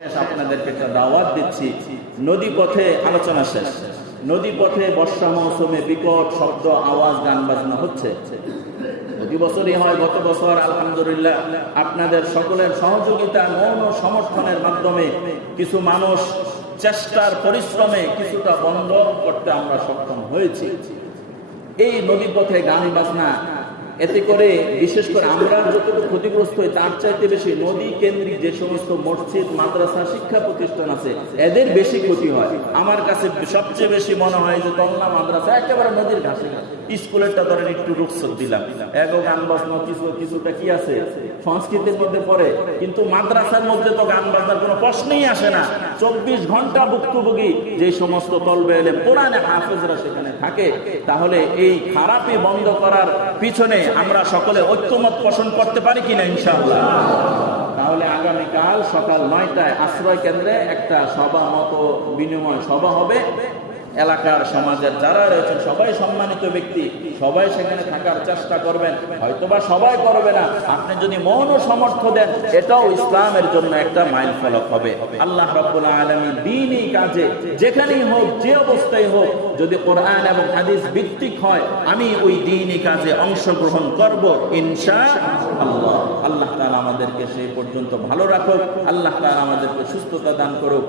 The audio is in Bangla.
আপনাদেরকে একটা দাওয়াত দিচ্ছি। নদী পথে আলোচনা শেষ। নদী পথে বর্ষা মৌসুমে বিকট শব্দ, আওয়াজ, গান বাজনা হচ্ছে। প্রতি বছরই হয়। গত বছর আলহামদুলিল্লাহ আপনাদের সকলের সহযোগিতা, মৌন সমর্থনের মাধ্যমে কিছু মানুষ চেষ্টার পরিশ্রমে কিছুটা বন্ধ করতে আমরা সক্ষম হয়েছি। এই নদী পথে গান বাজনা, এতে করে বিশেষ করে আমরা যতটুকু ক্ষতিগ্রস্ত হই তার চাইতে বেশি নদী কেন্দ্রিক যে সমস্ত মসজিদ, মাদ্রাসা, শিক্ষা প্রতিষ্ঠান আছে এদের বেশি ক্ষতি হয়। আমার কাছে সবচেয়ে বেশি মনে হয় যে তল্লা মাদ্রাসা একেবারে নদীর ঘাসে, স্কুলেরটা ধরেন একটু রুখসত দিলাম, এগো গান বাজনা কিছুটা কি আছে সংস্কৃতির মধ্যে পড়ে, কিন্তু মাদ্রাসার মধ্যে তো গান বাজনার কোনো প্রশ্নই আসে না। 24 ঘন্টা ভুক্তভোগী যে সমস্ত তলবে এলে পুরানে হাফেজরা সেখানে থাকে। তাহলে এই খারাপি বন্ধ করার পিছনে আমরা সকলে ঐক্যমত পোষণ করতে পারি কিনা ইনশাআল্লাহ? তাহলে আগামীকাল সকাল 9টায় আশ্রয় কেন্দ্রে একটা সভা, মত বিনিময় সভা হবে। এলাকার সমাজের যারা রয়েছেন সবাই সম্মানিত ব্যক্তি, সবাই সেখানে থাকার চেষ্টা করবেন। হয়তোবা সবাই করবে না, আপনি যদি মৌন সমর্থ দেন এটাও ইসলামের জন্য একটা মাইল ফলক হবে। আল্লাহ রাব্বুল আলামিন দ্বীনি কাজে যেখানেই হোক, যে অবস্থায় হোক, যদি কোরআন এবং হাদিস ভিত্তিক হয় আমি ওই দ্বীনি কাজে অংশগ্রহণ করব ইনশাআল্লাহ। আল্লাহ তাআলা আমাদেরকে সেই পর্যন্ত ভালো রাখুক। আল্লাহ তাআলা আমাদেরকে সুস্থতা দান করুক।